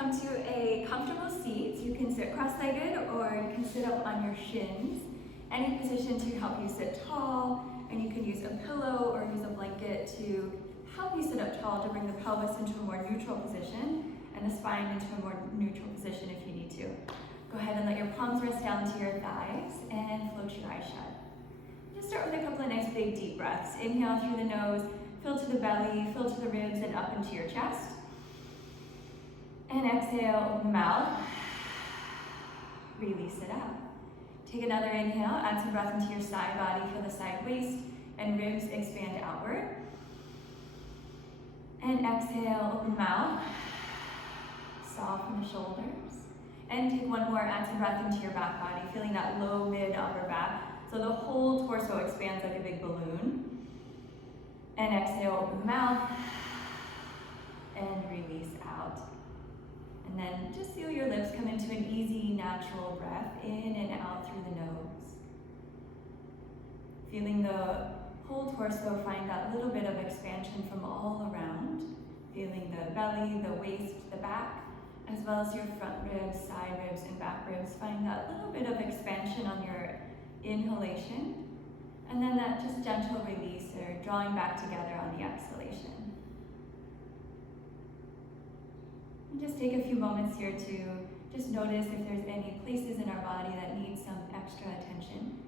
come to a comfortable seat. You can sit cross-legged or you can sit up on your shins. Any position to help you sit tall, and you can use a pillow or use a blanket to help you sit up tall to bring the pelvis into a more neutral position and the spine into a more neutral position if you need to. Go ahead and let your palms rest down to your thighs and float your eyes shut. Just start with a couple of nice big deep breaths. Inhale through the nose, fill to the belly, fill to the ribs and up into your chest. And exhale, open the mouth, release it out. Take another inhale, add some breath into your side body, feel the side waist and ribs expand outward. And exhale, open mouth, soften the shoulders. And take one more, add some breath into your back body, feeling that low, mid, upper back. So the whole torso expands like a big balloon. And exhale, open the mouth, and release out. And then just feel your lips come into an easy, natural breath in and out through the nose. Feeling the whole torso find that little bit of expansion from all around. Feeling the belly, the waist, the back, as well as your front ribs, side ribs, and back ribs. Find that little bit of expansion on your inhalation. And then that just gentle release or drawing back together on the exhalation. And just take a few moments here to just notice if there's any places in our body that need some extra attention.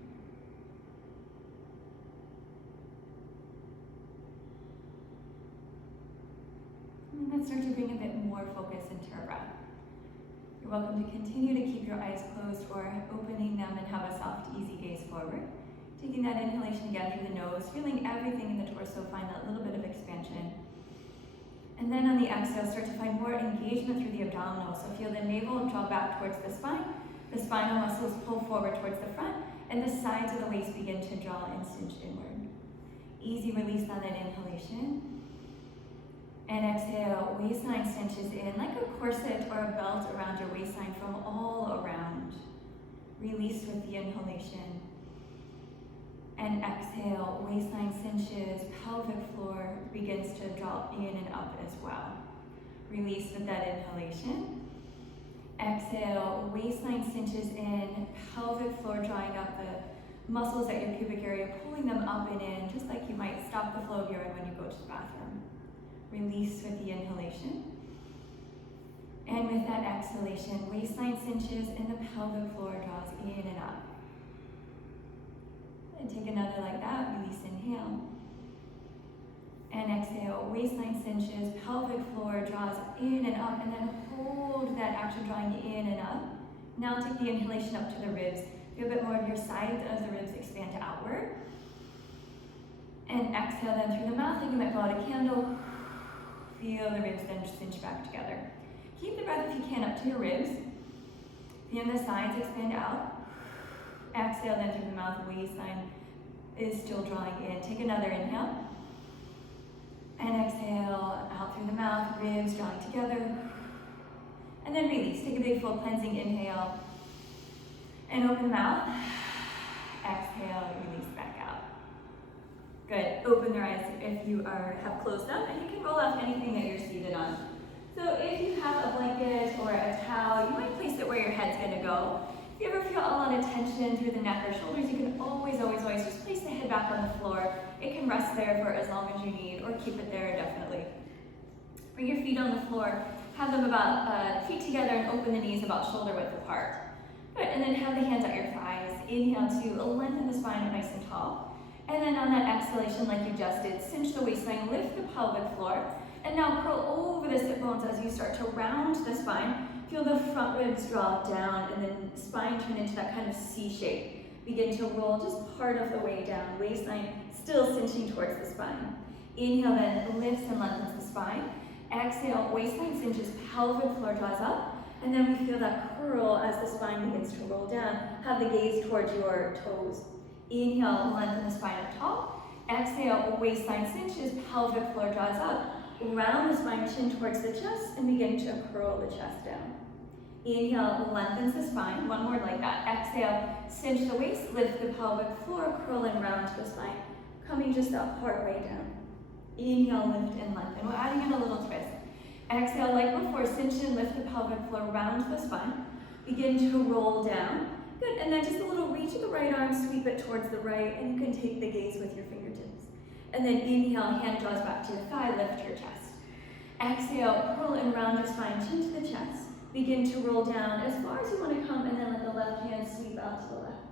And then start to bring a bit more focus into our breath. You're welcome to continue to keep your eyes closed or opening them and have a soft, easy gaze forward. Taking that inhalation again through the nose, feeling everything in the torso, find that little bit of expansion. And then on the exhale, start to find more engagement through the abdominals. So feel the navel draw back towards the spinal muscles pull forward towards the front, and the sides of the waist begin to draw and cinch inward. Easy release on that inhalation. And exhale, waistline cinches in like a corset or a belt around your waistline from all around. Release with the inhalation. And exhale, waistline cinches, pelvic floor begins to draw in and up as well. Release with that inhalation. Exhale, waistline cinches in, pelvic floor drawing up the muscles at your pubic area, pulling them up and in, just like you might stop the flow of urine when you go to the bathroom. Release with the inhalation. And with that exhalation, waistline cinches and the pelvic floor draws in and up. And take another like that, release, inhale. And exhale, waistline cinches, pelvic floor draws in and up, and then hold that action drawing in and up. Now take the inhalation up to the ribs. Feel a bit more of your sides as the ribs expand outward. And exhale then through the mouth, like you might blow out a candle. Feel the ribs then cinch back together. Keep the breath if you can up to your ribs. Feel the sides expand out. Exhale then through the mouth, waistline is still drawing in. Take another inhale. And exhale out through the mouth, ribs drawing together. And then release. Take a big full cleansing inhale. And open the mouth. Exhale, release back out. Good. Open your eyes if you have closed them, and you can roll off anything that you're seated on. So if you have a blanket or a towel, you might place it where your head's going to go. If you ever feel a lot of tension through the neck or shoulders, you can always just place the head back on the floor. It can rest there for as long as you need, or keep it there indefinitely. Bring your feet on the floor, have them about feet together, and open the knees about shoulder width apart. Good, and then have the hands at your thighs. Inhale to lengthen the spine up nice and tall. And then on that exhalation, like you just did, cinch the waistline, lift the pelvic floor, and now curl over the sit bones as you start to round the spine. Feel the front ribs drop down and then spine turn into that kind of C shape. Begin to roll just part of the way down, waistline still cinching towards the spine. Inhale then lifts and lengthens the spine. Exhale, waistline cinches, pelvic floor draws up, and then we feel that curl as the spine begins to roll down. Have the gaze towards your toes. Inhale, lengthen the spine up tall. Exhale, waistline cinches, pelvic floor draws up. Round the spine, chin towards the chest, and begin to curl the chest down. Inhale, lengthens the spine. One more like that. Exhale, cinch the waist, lift the pelvic floor, curl and round to the spine. Coming just up part way down. Inhale, lift and lengthen. We're adding in a little twist. Exhale, like before, cinch and lift the pelvic floor round the spine. Begin to roll down. Good, and then just a little reach of the right arm, sweep it towards the right, and you can take the gaze with your fingertips. And then inhale, hand draws back to your thigh, lift your chest. Exhale, curl and round your spine, chin to the chest. Begin to roll down as far as you want to come, and then let the left hand sweep out to the left.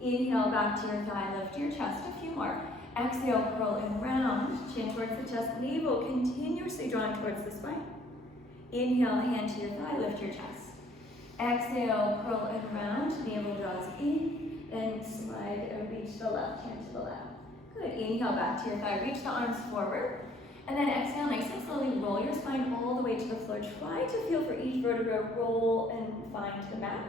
Inhale, back to your thigh, lift your chest, a few more. Exhale, curl and round, chin towards the chest, navel continuously drawn towards the spine. Inhale, hand to your thigh, lift your chest. Exhale, curl and round, navel draws in, and slide or reach the left hand to the left. Good, inhale back to your thigh, reach the arms forward, and then exhale, nice and slowly roll your spine all the way to the floor. Try to feel for each vertebra, roll and find the mat.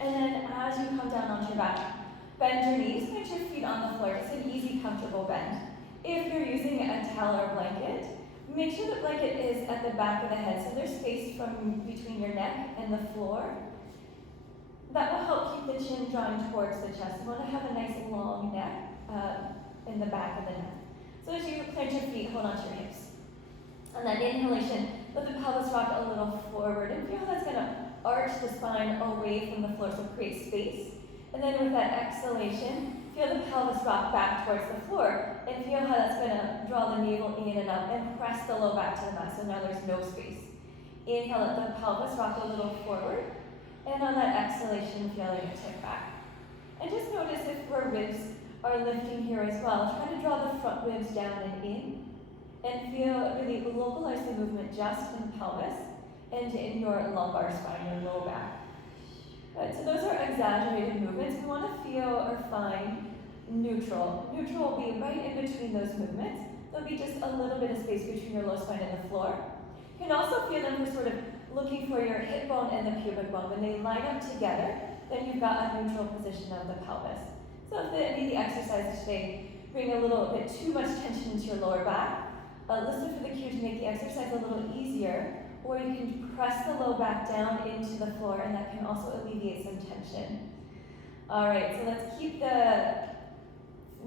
And then as you come down onto your back, bend your knees, put your feet on the floor. It's an easy, comfortable bend. If you're using a towel or blanket, make sure the blanket is at the back of the head, so there's space from between your neck and the floor. That will help keep the chin drawn towards the chest. You want to have a nice long neck in the back of the neck. So as you plant your feet, hold on to your hips. On that inhalation, let the pelvis rock a little forward, and feel how that's going to arch the spine away from the floor, so create space. And then with that exhalation, feel the pelvis rock back towards the floor, and feel how that's going to draw the navel in and up and press the low back to the mat, so now there's no space. Inhale, let the pelvis rock a little forward, and on that exhalation, feel it tip back. And just notice if our ribs are lifting here as well. Try to draw the front ribs down and in, and feel really localize the movement just in pelvis and in your lumbar spine, your low back. Good. So those are exaggerated movements. We want to feel or find neutral. Neutral will be right in between those movements. There'll be just a little bit of space between your low spine and the floor. You can also feel them for sort of looking for your hip bone and the pubic bone. When they line up together, then you've got a neutral position of the pelvis. So if any of the exercises today bring a little bit too much tension into your lower back, listen for the cue to make the exercise a little easier, or you can press the low back down into the floor, and that can also alleviate some tension. All right, so let's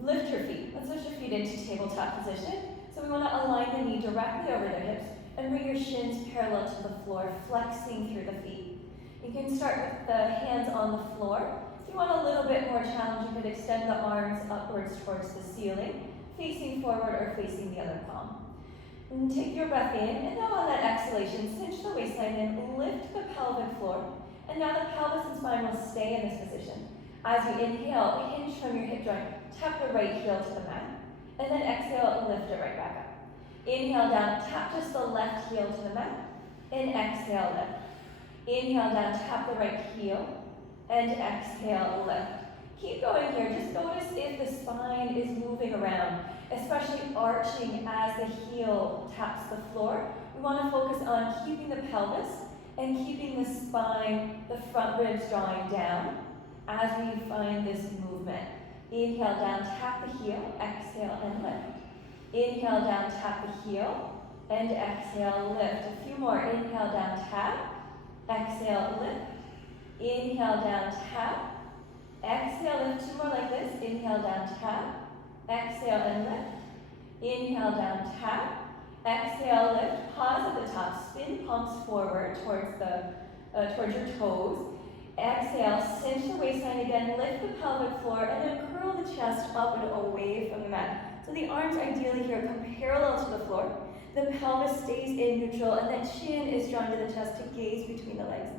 lift your feet. Let's lift your feet into tabletop position. So we want to align the knee directly over the hips and bring your shins parallel to the floor, flexing through the feet. You can start with the hands on the floor. If you want a little bit more challenge, you could extend the arms upwards towards the ceiling, facing forward or facing the other palm. And take your breath in, and now on that exhalation, cinch the waistline and lift the pelvic floor. And now the pelvis and spine will stay in this position. As you inhale, hinge from your hip joint, tap the right heel to the mat, and then exhale, lift it right back up. Inhale down, tap just the left heel to the mat, and exhale, lift. Inhale down, tap the right heel, and exhale, lift. Keep going here. Just notice if the spine is moving around, especially arching as the heel taps the floor. We want to focus on keeping the pelvis and keeping the spine, the front ribs drawing down as we find this movement. Inhale down, tap the heel, exhale and lift. Inhale down, tap the heel, and exhale, lift. A few more. Inhale down, tap, exhale, lift. Inhale down, tap, exhale, lift. Two more like this. Inhale down, tap, exhale and lift. Inhale down, tap, exhale, lift. Pause at the top. Spin palms forward towards your toes. Exhale, cinch the waistline again, lift the pelvic floor, and then curl the chest up and away from the mat. So the arms ideally here come parallel to the floor. The pelvis stays in neutral, and the chin is drawn to the chest to gaze between the legs.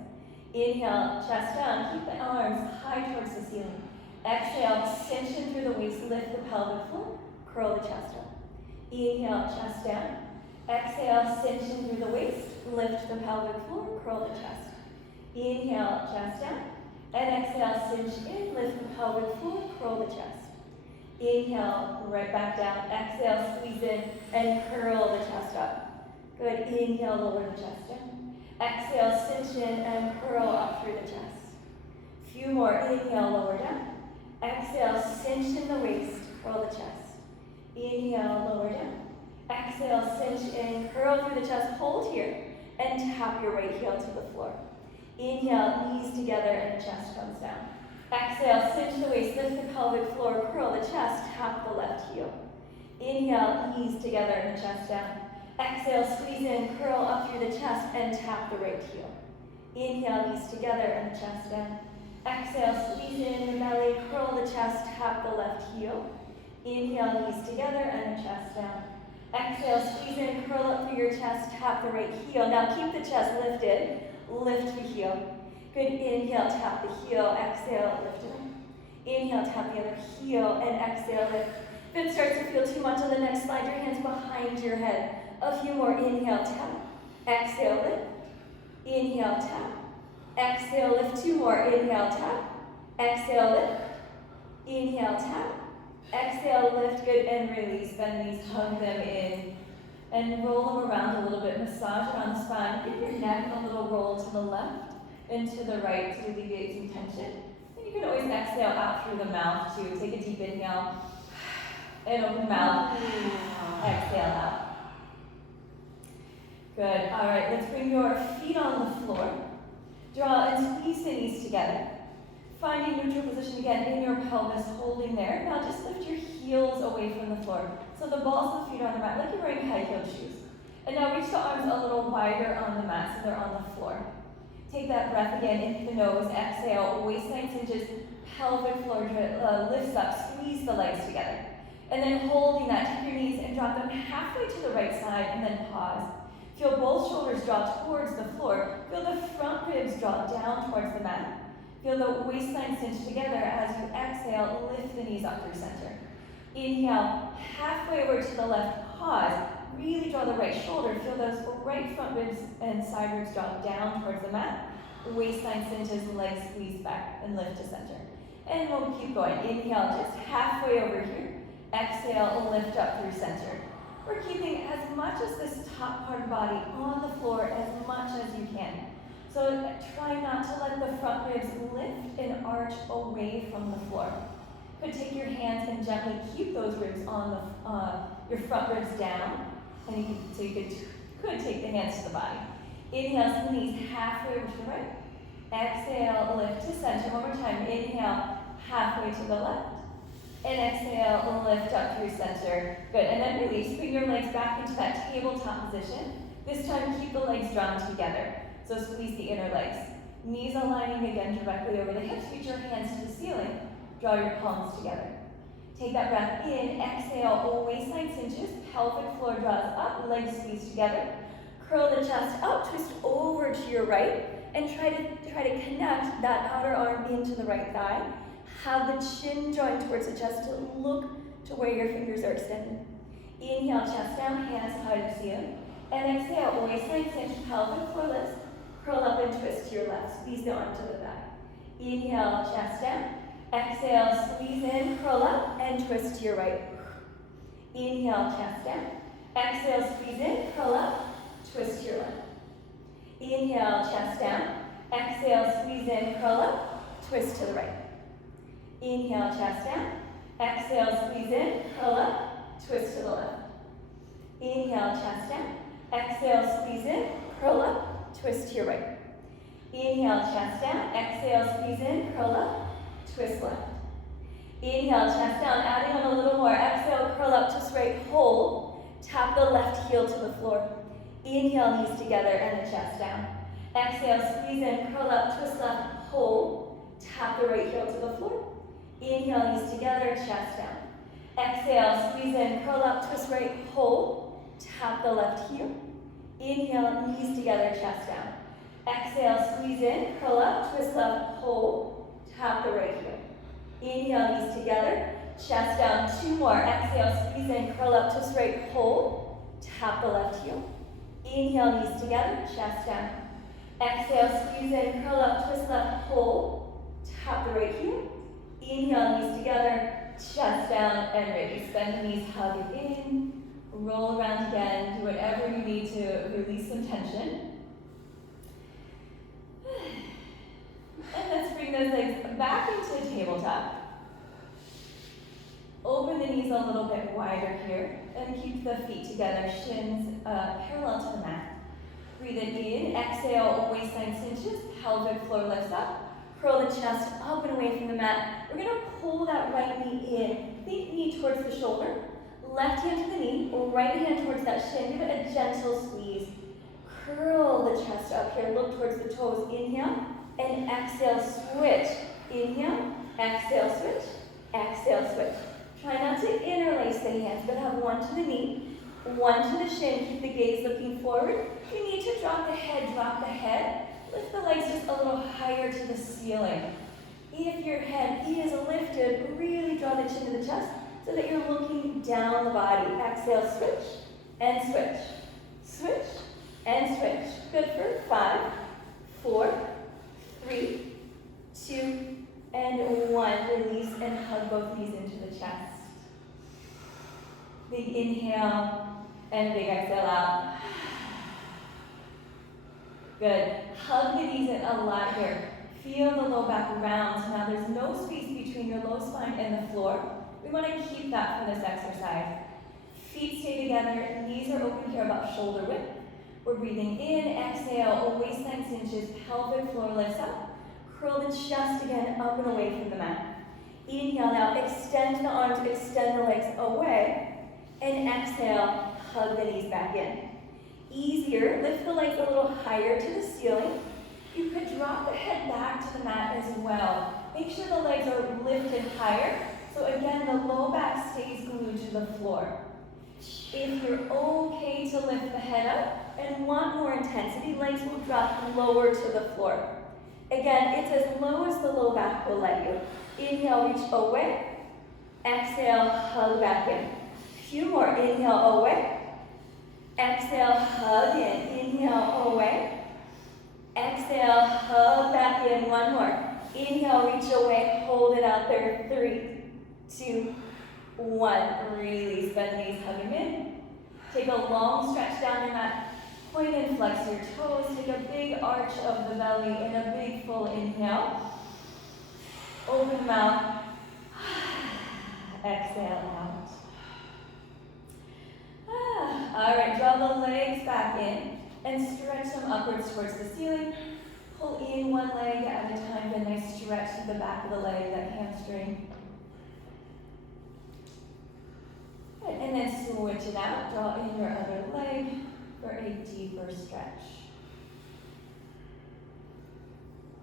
Inhale, chest down, keep the arms high towards the ceiling. Exhale, cinch in through the waist, lift the pelvic floor, curl the chest up. Inhale, chest down. Exhale, cinch in through the waist, lift the pelvic floor, curl the chest. Inhale, chest down, and exhale, cinch in, lift the pelvic floor, curl the chest. Inhale, right back down. Exhale, squeeze in, and curl the chest up. Good. Inhale, lower the chest down. Exhale, cinch in, and curl up through the chest. Few more. Inhale, lower down. Exhale, cinch in the waist, curl the chest. Inhale, lower down. Exhale, cinch in, curl through the chest. Hold here, and tap your right heel to the floor. Inhale, knees together, and the chest comes down. Exhale, cinch the waist, lift the pelvic floor, curl the chest, tap the left heel. Inhale, knees together, and the chest down. Exhale, squeeze in, curl up through the chest and tap the right heel. Inhale, knees together and the chest down. Exhale, squeeze in the belly, curl the chest, tap the left heel. Inhale, knees together and the chest down. Exhale, squeeze in, curl up through your chest, tap the right heel. Now keep the chest lifted, lift the heel. Good, inhale, tap the heel, exhale, lift it up. Inhale, tap the other heel, and exhale, lift. If it starts to feel too much on the neck, slide your hands behind your head. A few more, inhale, tap. Exhale, lift. Inhale, tap. Exhale, lift. Two more, inhale, tap. Exhale, lift. Inhale, tap. Exhale, lift, good, and release. Bend the knees, hug them in, and roll them around a little bit. Massage around the spine. Give your neck a little roll to the left and to the right to alleviate some tension. And you can always exhale out through the mouth too. Take a deep inhale and open mouth. Exhale out. Good. All right, let's bring your feet on the floor. Draw and squeeze the knees together. Finding neutral position again in your pelvis, holding there. Now just lift your heels away from the floor. So the balls of the feet are on the mat, like you're wearing high-heeled shoes. And now reach the arms a little wider on the mat so they're on the floor. Take that breath again in the nose. Exhale, waistline cinches, pelvic floor lifts up. Squeeze the legs together. And then holding that, take your knees and drop them halfway to the right side and then pause. Feel both shoulders draw towards the floor. Feel the front ribs draw down towards the mat. Feel the waistline cinch together as you exhale, lift the knees up through center. Inhale, halfway over to the left, pause. Really draw the right shoulder. Feel those right front ribs and side ribs draw down towards the mat. Waistline cinches, legs squeeze back and lift to center. And we'll keep going. Inhale, just halfway over here. Exhale, lift up through center. We're keeping as much as this top part of the body on the floor as much as you can. So try not to let the front ribs lift and arch away from the floor. You could take your hands and gently keep those ribs on your front ribs down. And you could take the hands to the body. Inhale, send the knees halfway over to the right. Exhale, lift to center. One more time. Inhale, halfway to the left. And exhale, lift up through center. Good, and then release. Bring your legs back into that tabletop position. This time, keep the legs drawn together. So squeeze the inner legs. Knees aligning again directly over the hips. Reach your hands to the ceiling. Draw your palms together. Take that breath in. Exhale, waistline cinches. Pelvic floor draws up. Legs squeeze together. Curl the chest up. Twist over to your right. And try to connect that outer arm into the right thigh. Have the chin join towards the chest to look to where your fingers are extended. Inhale, chest down, hands high to the ceiling. And exhale, waistline cinch, pelvic floor lifts. Curl up and twist to your left. Squeeze the arm to the back. Inhale, chest down. Exhale, squeeze in, curl up, and twist to your right. Inhale, chest down. Exhale, squeeze in, curl up, twist to your left. Inhale, chest down. Exhale, squeeze in, curl up, twist to the right. Inhale, chest down. Exhale, squeeze in, curl up, twist to the left. Inhale, chest down. Exhale, squeeze in, curl up, twist to your right. Inhale, chest down. Exhale, squeeze in, curl up, twist left. Inhale, chest down. Adding on a little more. Exhale, curl up, twist right, hold. Tap the left heel to the floor. Inhale, knees together and the chest down. Exhale, squeeze in, curl up, twist left, hold. Tap the right heel to the floor. Inhale, knees together, chest down. Exhale, squeeze in, curl up, twist right, hold. Tap the left heel. Inhale, knees together, chest down. Exhale, squeeze in, curl up, twist left, hold. Tap the right heel. Inhale, knees together, chest down. Two more. Exhale, squeeze in, curl up, twist right, hold. Tap the left heel. Inhale, knees together, chest down. Exhale, squeeze in, curl up, twist left, hold. Tap the right heel. Inhale, knees together, chest down, and release. Bend the knees, hug it in. Roll around again. Do whatever you need to release some tension. And let's bring those legs back into tabletop. Open the knees a little bit wider here. And keep the feet together, shins parallel to the mat. Breathe it in. Exhale, waistline cinches, pelvic floor lifts up. Curl the chest up and away from the mat. We're going to pull that right knee in. Think knee towards the shoulder. Left hand to the knee, right hand towards that shin. Give it a gentle squeeze. Curl the chest up here. Look towards the toes. Inhale and exhale, switch. Inhale, exhale, switch. Exhale, switch. Try not to interlace the hands, but have one to the knee, one to the shin. Keep the gaze looking forward. If you need to drop the head, drop the head. Lift the legs just a little higher to the ceiling. If your head is lifted, really draw the chin to the chest so that you're looking down the body. Exhale, switch and switch. Switch and switch. Good for 5, 4, 3, 2, and 1. Release and hug both knees into the chest. Big inhale and big exhale out. Good. Hug the knees in a lot here. Feel the low back round. Now there's no space between your low spine and the floor. We want to keep that for this exercise. Feet stay together. Knees are open here about shoulder width. We're breathing in, exhale, waistline cinches, pelvic floor lifts up. Curl the chest again up and away from the mat. Inhale now, extend the arms, extend the legs away. And exhale, hug the knees back in. Easier, lift the legs a little higher to the ceiling. You could drop the head back to the mat as well. Make sure the legs are lifted higher. So again, the low back stays glued to the floor. If you're okay to lift the head up and want more intensity, legs will drop lower to the floor. Again, it's as low as the low back will let you. Inhale, reach away. Exhale, hug back in. Few more. Inhale, away. Exhale, hug in. Inhale, away. Exhale, hug back in. One more. Inhale, reach away. Hold it out there. 3, 2, 1. Release. Bend the knees, hug them in. Take a long stretch down your mat. Point and flex your toes. Take a big arch of the belly and a big full inhale. Open the mouth. Exhale out. All right, draw the legs back in and stretch them upwards towards the ceiling. Pull in one leg at a time. Then nice stretch to the back of the leg, that hamstring. Good. And then switch it out. Draw in your other leg for a deeper stretch.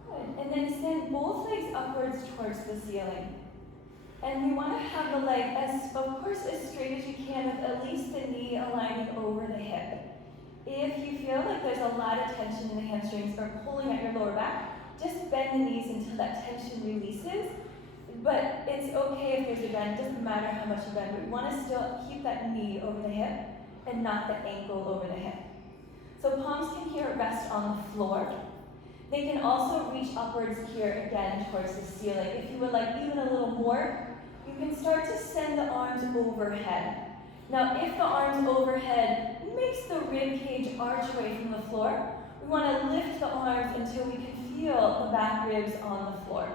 Good. And then send both legs upwards towards the ceiling. And we want to have the leg, of course, as straight as you can, with at least the knee aligning over the hip. If you feel like there's a lot of tension in the hamstrings or pulling at your lower back, just bend the knees until that tension releases. But it's okay if there's a bend. It doesn't matter how much you bend. We want to still keep that knee over the hip and not the ankle over the hip. So palms can here rest on the floor. They can also reach upwards here again towards the ceiling. If you would like even a little more, you can start to send the arms overhead. Now, if the arms overhead makes the rib cage arch away from the floor, we want to lift the arms until we can feel the back ribs on the floor.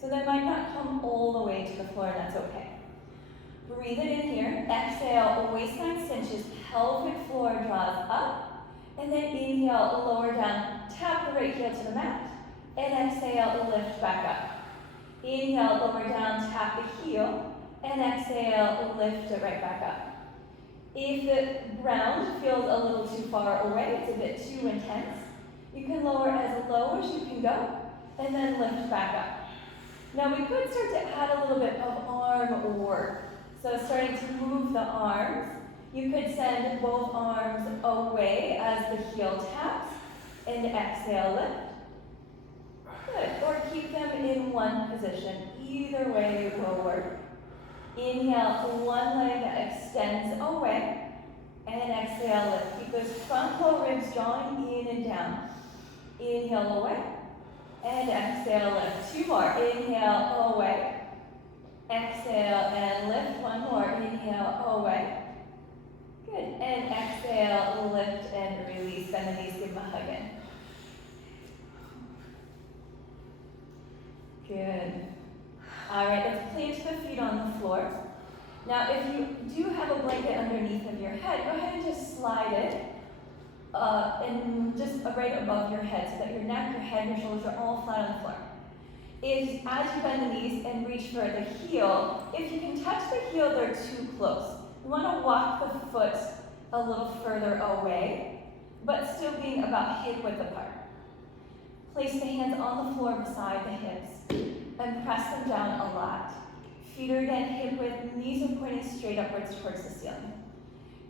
So they might not come all the way to the floor, and that's okay. Breathe it in here. Exhale, waistline cinches, pelvic floor draws up. And then inhale, lower down, tap the right heel to the mat. And exhale, lift back up. Inhale, lower down, tap the heel. And exhale, lift it right back up. If the ground feels a little too far away, it's a bit too intense, you can lower as low as you can go, and then lift back up. Now we could start to add a little bit of arm work. So starting to move the arms, you could send both arms away as the heel taps, and exhale, lift. Good, or keep them in one position. Either way will work. Inhale, one leg that extends away, and exhale, lift. Keep those front low ribs drawing in and down. Inhale, away, and exhale, lift. 2 more. Inhale, away, exhale, and lift. 1 more. Inhale, away. Good, and exhale, lift, and release. Bend the knees, give them a hug in. Good. All right, let's plant the feet on the floor. Now, if you do have a blanket underneath of your head, go ahead and just slide it and just right above your head so that your neck, your head, your shoulders are all flat on the floor. As you bend the knees and reach for the heel, if you can touch the heel, they're too close. We want to walk the foot a little further away, but still being about hip width apart. Place the hands on the floor beside the hips and press them down a lot. Feet are again hip width, knees are pointing straight upwards towards the ceiling.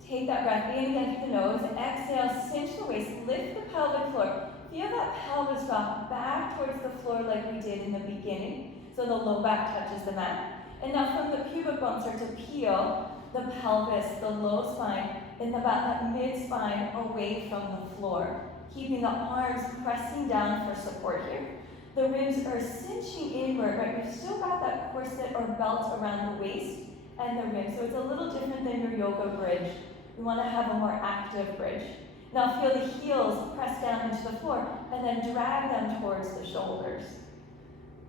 Take that breath in again through the nose. Exhale, cinch the waist, lift the pelvic floor. Feel that pelvis drop back towards the floor like we did in the beginning, so the low back touches the mat. And now from the pubic bone, start to peel the pelvis, the low spine, and about that mid-spine away from the floor. Keeping the arms pressing down for support here. The ribs are cinching inward, right? We've still got that corset or belt around the waist and the ribs, so it's a little different than your yoga bridge. We want to have a more active bridge. Now feel the heels press down into the floor and then drag them towards the shoulders.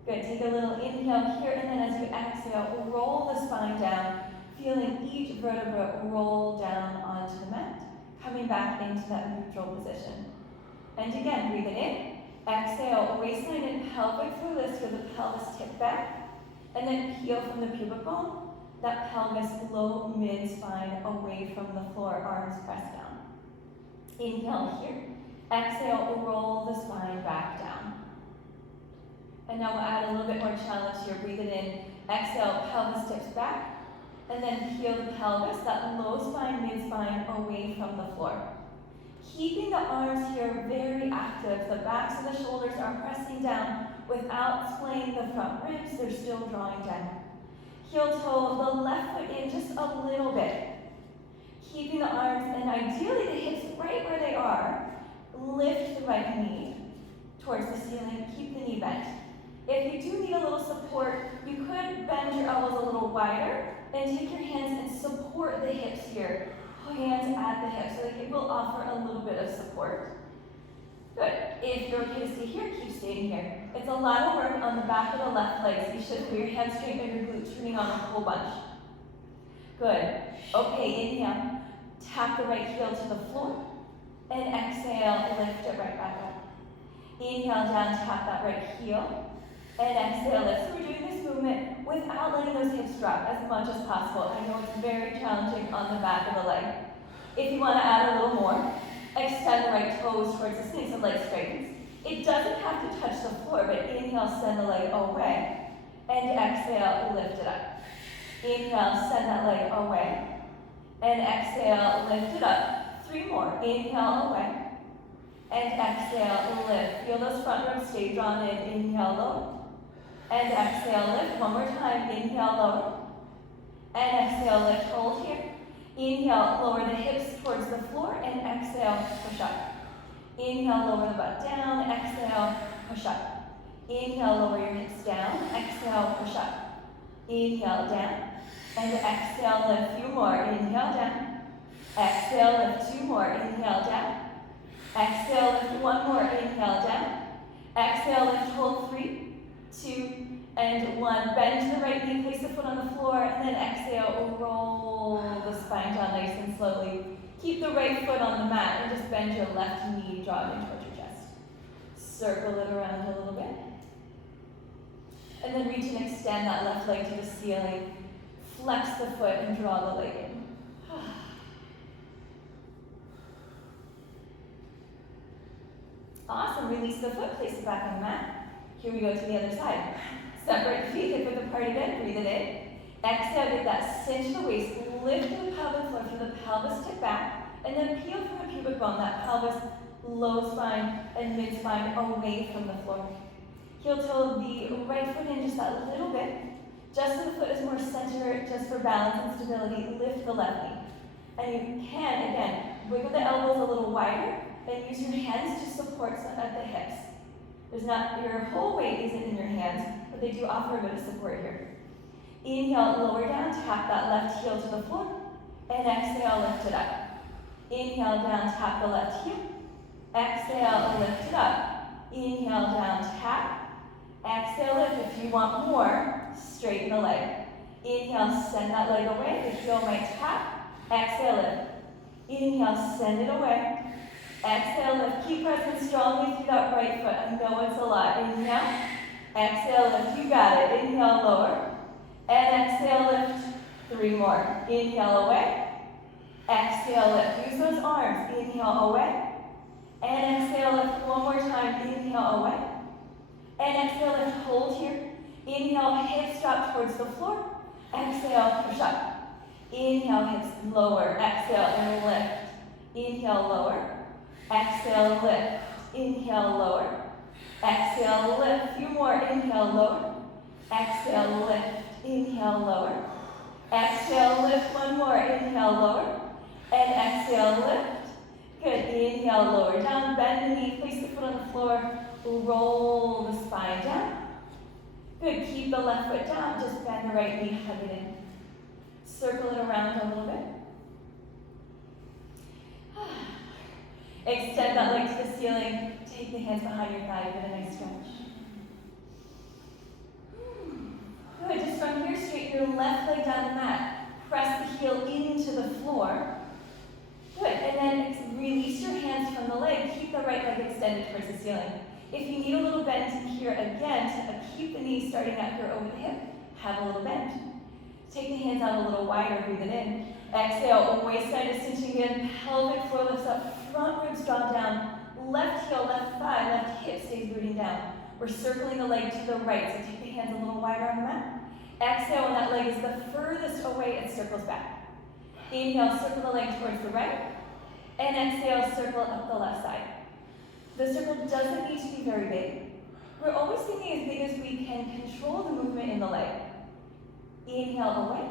Good, take a little inhale here, and then as you exhale, roll the spine down, feeling each vertebra roll down onto the mat, coming back into that neutral position. And again, breathe it in, exhale, waistline and pelvic floor lift with the pelvis tip back, and then peel from the pubic bone, that pelvis low mid-spine away from the floor, arms pressed down. Inhale here, exhale, roll the spine back down. And now we'll add a little bit more challenge here, breathe it in, exhale, pelvis tips back, and then peel the pelvis, that low spine, mid-spine away from the floor. Keeping the arms here very active, the backs of the shoulders are pressing down without splaying the front ribs, they're still drawing down. Heel toe, the left foot in just a little bit. Keeping the arms and ideally the hips right where they are. Lift the right knee towards the ceiling, keep the knee bent. If you do need a little support, you could bend your elbows a little wider and take your hands and support the hips here. Hands at the hips, so that it will offer a little bit of support. Good. If you're okay to stay here, keep staying here. It's a lot of work on the back of the left leg, so you should feel your hamstring and your glutes turning on a whole bunch. Good. Okay, inhale. Tap the right heel to the floor. And exhale, lift it right back up. Inhale down, tap that right heel. And exhale, lift. So we're doing this movement without letting those hips drop as much as possible. I know it's very challenging on the back of the leg. If you want to add a little more, extend the right toes towards the ceiling so the leg straightens. It doesn't have to touch the floor, but inhale, send the leg away. And exhale, lift it up. Inhale, send that leg away. And exhale, lift it up. 3 more. Inhale, away. And exhale, lift. Feel those front ribs stay drawn in. Inhale, lower. And exhale, lift. One more time. Inhale, lower. And exhale, lift. Hold here. Inhale, lower the hips towards the floor. And exhale, push up. Inhale, lower the butt down. Exhale, push up. Inhale, lower your hips down. Exhale, push up. Inhale, down. And exhale, lift. Few more. Inhale, down. Exhale, lift. 2 more. Inhale, down. Exhale, lift. 1 more. Inhale, down. Exhale, lift. Hold. 3, 2, and 1. Bend to the right knee, place the foot on the floor, and then exhale, roll the spine down nice and slowly. Keep the right foot on the mat and just bend your left knee, draw it in towards your chest. Circle it around a little bit. And then reach and extend that left leg to the ceiling. Flex the foot and draw the leg in. Awesome, release the foot, place it back on the mat. Here we go to the other side. Separate feet, hip width apart again, breathe it in. Exhale, get that cinch the waist, lift the pelvic floor, feel the pelvis tip back, and then peel from the pubic bone, that pelvis, low spine, and mid spine away from the floor. Heel toe the right foot in just that little bit. Just so the foot is more centered, just for balance and stability, lift the left knee. And you can, again, wiggle the elbows a little wider, and use your hands to support at the hips. There's not, your whole weight isn't in your hands, but they do offer a bit of support here. Inhale, lower down, tap that left heel to the floor, and exhale, lift it up. Inhale, down, tap the left heel. Exhale, lift it up. Inhale, down, tap. Exhale, lift. If you want more, straighten the leg. Inhale, send that leg away. The heel might tap. Exhale, lift. Inhale, send it away. Exhale, lift. Keep pressing strongly through that right foot. I know it's a lot. Inhale. Exhale, lift. You got it. Inhale, lower. And exhale, lift. 3 more. Inhale away. Exhale, lift. Use those arms. Inhale away. And exhale, lift. One more time. Inhale away. And exhale, lift. Hold here. Inhale, hips drop towards the floor. Exhale, push up. Inhale, hips lower. Exhale, and lift. Inhale, lower. Exhale, lift. Inhale, lower. Exhale, lift. Few more. Inhale, lower. Exhale, lift. Inhale, lower. Exhale, lift. One more. Inhale, lower. And exhale, lift. Good. Inhale, lower down. Bend the knee. Place the foot on the floor. Roll the spine down. Good. Keep the left foot down. Just bend the right knee. Hug it in. Circle it around a little bit. Extend that leg to the ceiling. Take the hands behind your thigh. Give it a nice stretch. Good. Just from here, straighten your left leg down the mat. Press the heel into the floor. Good. And then release your hands from the leg. Keep the right leg extended towards the ceiling. If you need a little bend here again, to keep the knee starting out here over the hip, have a little bend. Take the hands out a little wider. Breathe it in. Exhale. Waist side is cinching in. Pelvic floor lifts up. Front ribs draw down. Left heel, left thigh, left hip stays rooting down. We're circling the leg to the right, so take the hands a little wider on the mat. Exhale, when that leg is the furthest away, it circles back. Inhale, circle the leg towards the right. And exhale, circle up the left side. The circle doesn't need to be very big. We're always thinking as big as we can control the movement in the leg. Inhale away.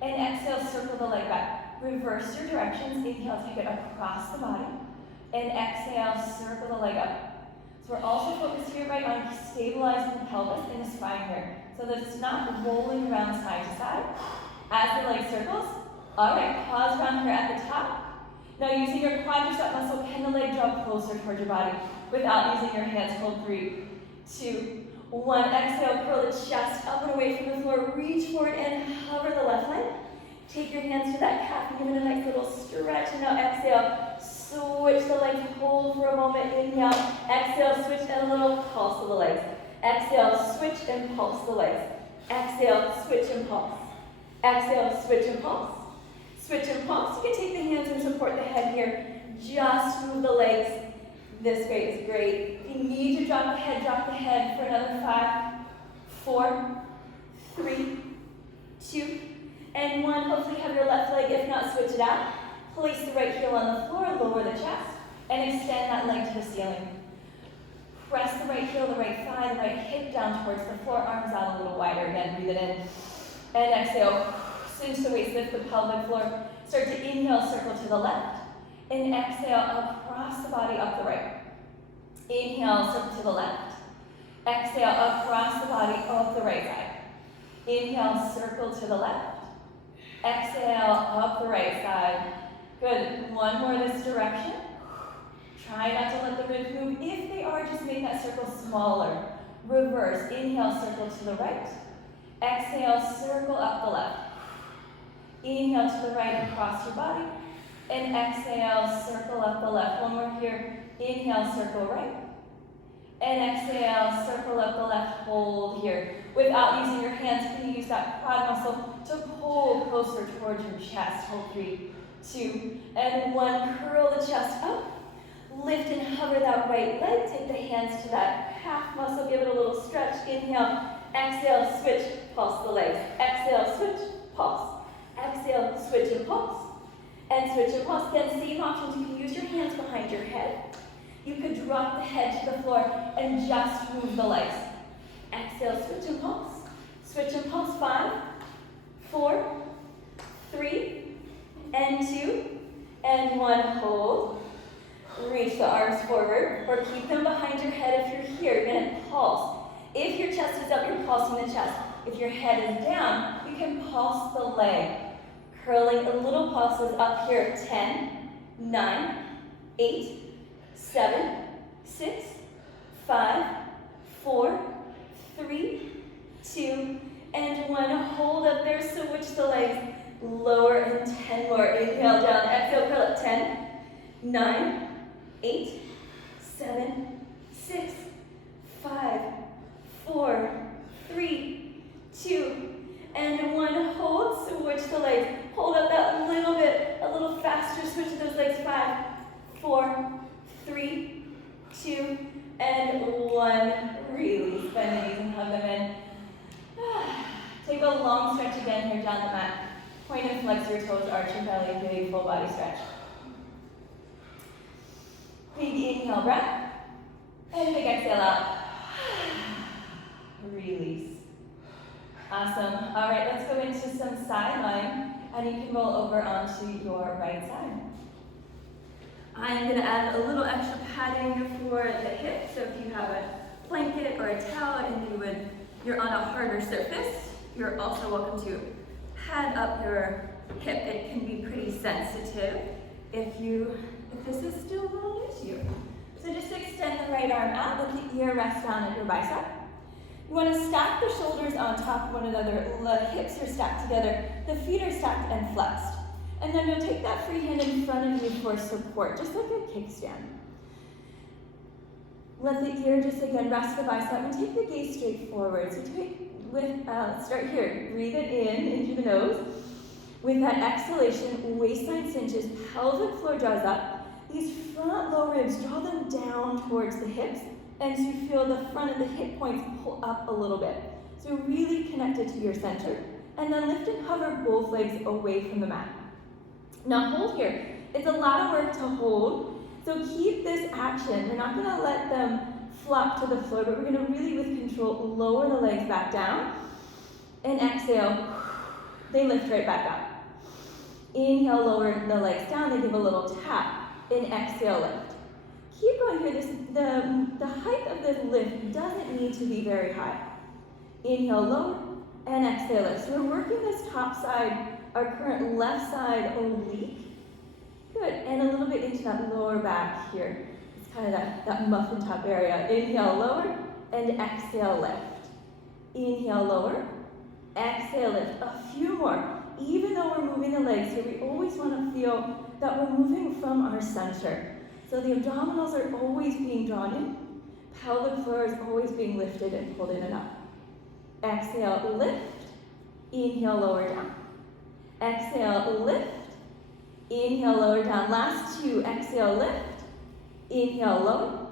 And exhale, circle the leg back. Reverse your directions. Inhale, take it across the body. And exhale, circle the leg up. So we're also focused here, right, on stabilizing the pelvis and the spine here, so that it's not rolling around side to side. As the leg circles, all right, pause around here at the top. Now using your quadricep muscle, can the leg draw closer towards your body without using your hands? Hold 3, 2, 1. Exhale, curl the chest up and away from the floor. Reach forward and hover the left leg. Take your hands to that calf and give it a nice little stretch. And now exhale, switch the legs, hold for a moment. Inhale, exhale, switch and a little pulse of the legs. Exhale, switch and pulse the legs. Exhale, switch and pulse. Exhale, switch and pulse. Switch and pulse. You can take the hands and support the head here. Just move the legs this way is great. If you need to drop the head for another 5, 4, 3, 2, and 1. Hopefully have your left leg, if not switch it out. Place the right heel on the floor, lower the chest, and extend that leg to the ceiling. Press the right heel, the right thigh, the right hip down towards the floor, arms out a little wider. Again, breathe it in. And exhale, cinch the waist, lift the pelvic floor. Start to inhale, circle to the left. And exhale, across the body, up the right. Inhale, circle to the left. Exhale, across the body, up the right side. Inhale, circle to the left. Exhale, up the right side. Good. One more this direction. Try not to let the ribs move. If they are, just make that circle smaller. Reverse. Inhale, circle to the right. Exhale, circle up the left. Inhale to the right across your body. And exhale, circle up the left. One more here. Inhale, circle right. And exhale, circle up the left. Hold here. Without using your hands, can you use that quad muscle to pull closer towards your chest? Hold 3, 2, and 1. Curl the chest up. Lift and hover that right leg. Take the hands to that calf muscle. Give it a little stretch. Inhale. Exhale, switch, pulse the legs. Exhale, switch, pulse. Exhale, switch and pulse. And switch and pulse. Again, same options. You can use your hands behind your head. You could drop the head to the floor and just move the legs. Exhale, switch and pulse. Switch and pulse. 5, 4, 3, and 2, and 1. Hold. Reach the arms forward, or keep them behind your head if you're here. You're going to pulse. If your chest is up, you're pulsing the chest. If your head is down, you can pulse the leg. Curling a little pulses up here. 10, 9, 8, 7, 6, 5, 4, 3, 2, and 1. Hold up there, switch the legs. Lower and 10 more. Inhale down. Exhale, curl up. 10, 9, 8, 7, 6, 5, 4, 3, 2, and 1. Hold. Switch the legs. Hold up that little bit, a little faster. Switch those legs. 5, 4, 3, 2, and 1. Release. Bend the knees and hug them in. Take a long stretch again here down the mat. Point and flex your toes, arch your belly, big full body stretch. Big inhale breath, and big exhale out. Release. Awesome. All right, let's go into some side lying, and you can roll over onto your right side. I'm going to add a little extra padding for the hips, so if you have a blanket or a towel and you're on a harder surface, you're also welcome to pad up your hip. It can be pretty sensitive if this is still a little new to you. So just extend the right arm out, let the ear rest down at your bicep. You want to stack the shoulders on top of one another, the hips are stacked together, the feet are stacked and flexed. And then you'll take that free hand in front of you for support, just like a kickstand. Let the ear just again rest the bicep and take the gaze straight forward. So let's start here. Breathe it in into the nose. With that exhalation, waistline cinches, pelvic floor draws up. These front low ribs, draw them down towards the hips, and so you feel the front of the hip points pull up a little bit. So really connected to your center. And then lift and hover both legs away from the mat. Now hold here. It's a lot of work to hold, so keep this action. We're not gonna let them flop to the floor, but we're gonna really, with control, lower the legs back down. And exhale, they lift right back up. Inhale, lower the legs down, they give a little tap. And exhale, lift. Keep going here. The height of this lift doesn't need to be very high. Inhale, lower, and exhale, lift. So we're working this top side, our current left side oblique. Good, and a little bit into that lower back here. It's kind of that muffin top area. Inhale, lower, and exhale, lift. Inhale, lower, exhale, lift. A few more. Even though we're moving the legs here, we always want to feel that we're moving from our center. So the abdominals are always being drawn in. Pelvic floor is always being lifted and pulled in and up. Exhale, lift. Inhale, lower down. Exhale, lift. Inhale, lower down. Last 2. Exhale, lift. Inhale, lower.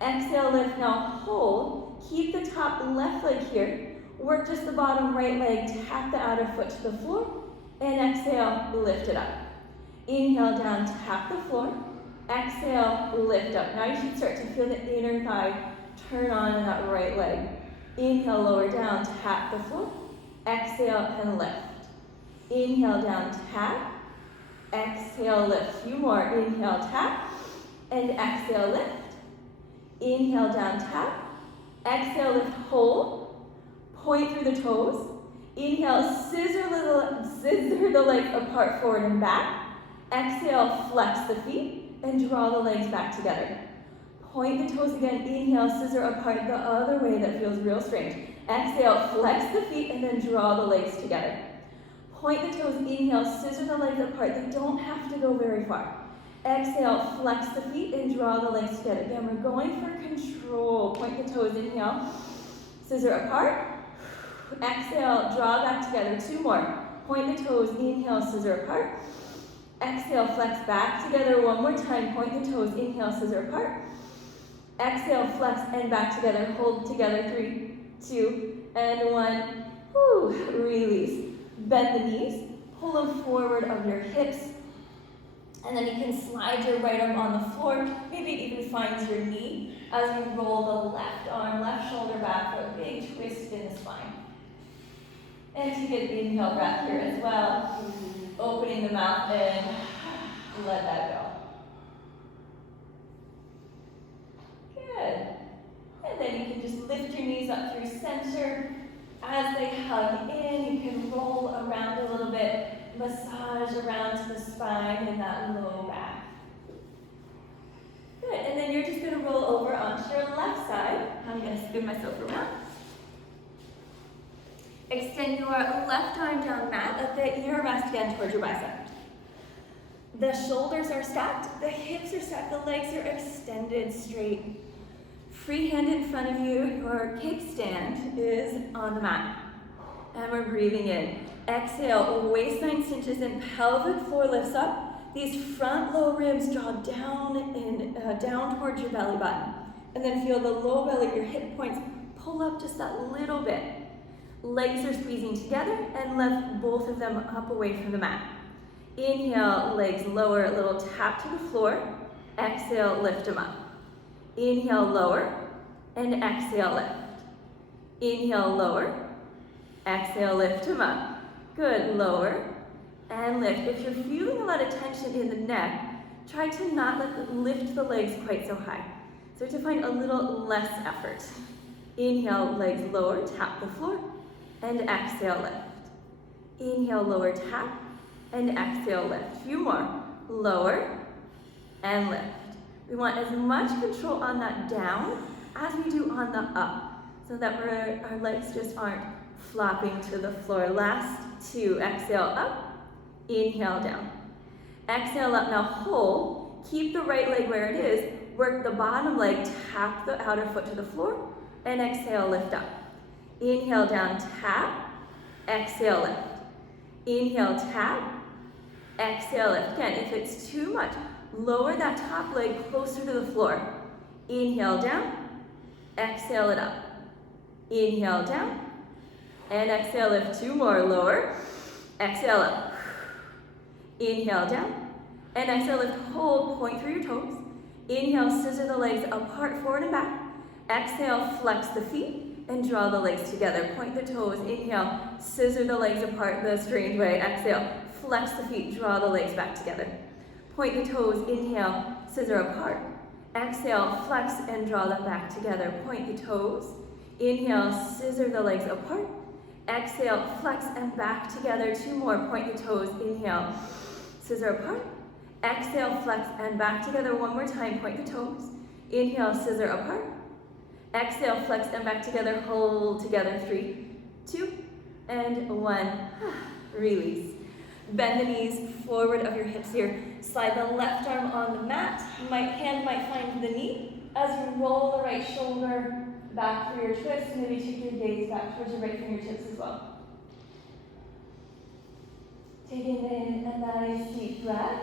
Exhale, lift. Now hold. Keep the top left leg here. Work just the bottom right leg. Tap the outer foot to the floor. And exhale, lift it up. Inhale, down. Tap the floor. Exhale, lift up. Now you should start to feel the inner thigh turn on in that right leg. Inhale, lower down. Tap the floor. Exhale, and lift. Inhale, down, tap. Exhale, lift. Few more. Inhale, tap. And exhale, lift. Inhale, down, tap. Exhale, lift, hold. Point through the toes. Inhale, scissor the legs apart, forward and back. Exhale, flex the feet and draw the legs back together. Point the toes again. Inhale, scissor apart the other way. That feels real strange. Exhale, flex the feet and then draw the legs together. Point the toes. Inhale, scissor the legs apart. They don't have to go very far. Exhale, flex the feet and draw the legs together. Again, we're going for control. Point the toes. Inhale, scissor apart. Exhale, draw back together. 2 more. Point the toes. Inhale, scissor apart. Exhale, flex back together. 1 more time. Point the toes. Inhale, scissor apart. Exhale, flex and back together. Hold together. 3, 2, and 1. Woo. Release. Bend the knees. Pull them forward of your hips. And then you can slide your right arm on the floor. Maybe it even finds your knee as you roll the left arm, left shoulder back for a big twist in the spine. And take an inhale breath here as well. Opening the mouth and let that go. Good. And then you can just lift your knees up through center. As they hug in, you can roll around a little bit. Massage around to the spine and that low back. Good, and then you're just going to roll over onto your left side. I'm going to spin myself around. Extend your left arm down mat. Let the ear rest again towards your bicep. The shoulders are stacked, the hips are stacked, the legs are extended straight. Free hand in front of you, your kickstand is on the mat. And we're breathing in. Exhale, waistline cinches and pelvic floor lifts up. These front low ribs draw down and down towards your belly button. And then feel the low belly, your hip points pull up just that little bit. Legs are squeezing together and lift both of them up away from the mat. Inhale, legs lower, a little tap to the floor. Exhale, lift them up. Inhale, lower, and exhale, lift. Inhale, lower. Exhale, lift them up. Good, lower and lift. If you're feeling a lot of tension in the neck, try to not lift the legs quite so high. So to find a little less effort. Inhale, legs lower, tap the floor, and exhale, lift. Inhale, lower, tap, and exhale, lift. Few more. Lower and lift. We want as much control on that down as we do on the up, so that our legs just aren't flopping to the floor. Last two. Exhale, up. Inhale, down. Exhale, up. Now hold. Keep the right leg where it is. Work the bottom leg. Tap the outer foot to the floor. And exhale, lift up. Inhale, down, tap. Exhale, lift. Inhale, tap. Exhale, lift. Again, if it's too much, lower that top leg closer to the floor. Inhale, down. Exhale it up. Inhale, down. And exhale, lift. Two more. Lower. Exhale, up. Inhale, down. And exhale, lift. Hold. Point through your toes. Inhale, scissor the legs apart, forward and back. Exhale, flex the feet and draw the legs together. Point the toes. Inhale, scissor the legs apart the strange way. Exhale, flex the feet, draw the legs back together. Point the toes. Inhale, scissor apart. Exhale, flex and draw them back together. Point the toes. Inhale, scissor the legs apart. Exhale, flex and back together. Two more. Point the toes. Inhale, scissor apart. Exhale, flex and back together. One more time. Point the toes. Inhale, scissor apart. Exhale, flex and back together. Hold together. 3, 2, and 1. Release. Bend the knees forward of your hips here. Slide the left arm on the mat. Hand might find the knee. As you roll the right shoulder back for your twist, maybe take your gaze back towards your right fingertips as well. Taking in a nice deep breath.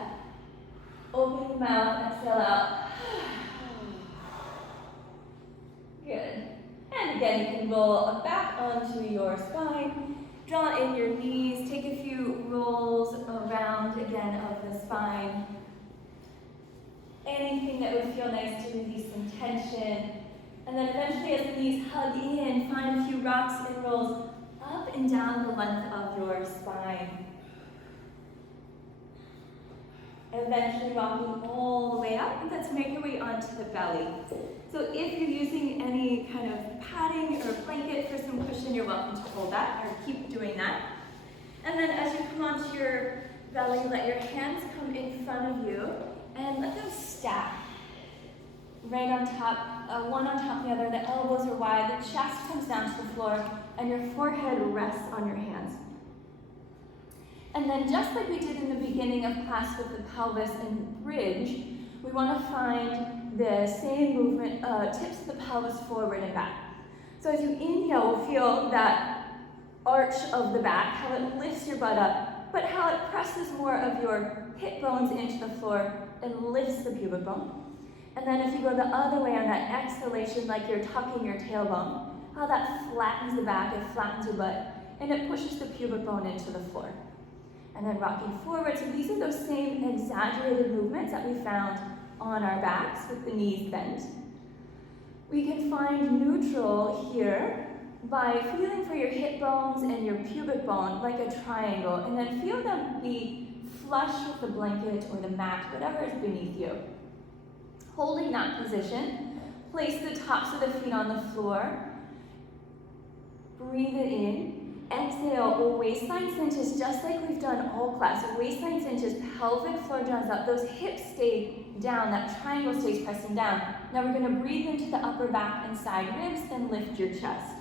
Open the mouth, exhale out. Good. And again, you can roll back onto your spine. Draw in your knees. Take a few rolls around again of the spine. Anything that would feel nice to release some tension. And then eventually as the knees hug in, find a few rocks and rolls up and down the length of your spine. Eventually rocking all the way up, and let's make your way onto the belly. So if you're using any kind of padding or blanket for some cushion, you're welcome to hold that or keep doing that. And then as you come onto your belly, let your hands come in front of you and let them stack. Right on top, one on top of the other, the elbows are wide, the chest comes down to the floor, and your forehead rests on your hands. And then just like we did in the beginning of class with the pelvis and bridge, we want to find the same movement, tips of the pelvis forward and back. So as you inhale, we'll feel that arch of the back, how it lifts your butt up, but how it presses more of your hip bones into the floor and lifts the pubic bone. And then if you go the other way on that exhalation, like you're tucking your tailbone, how that flattens the back, it flattens your butt, and it pushes the pubic bone into the floor. And then rocking forward. So these are those same exaggerated movements that we found on our backs with the knees bent. We can find neutral here by feeling for your hip bones and your pubic bone like a triangle, and then feel them be flush with the blanket or the mat, whatever is beneath you. Holding that position, place the tops of the feet on the floor. Breathe it in. Exhale, waistline cinches, just like we've done all class. Waistline cinches, pelvic floor draws up, those hips stay down, that triangle stays pressing down. Now we're gonna breathe into the upper back and side ribs and lift your chest.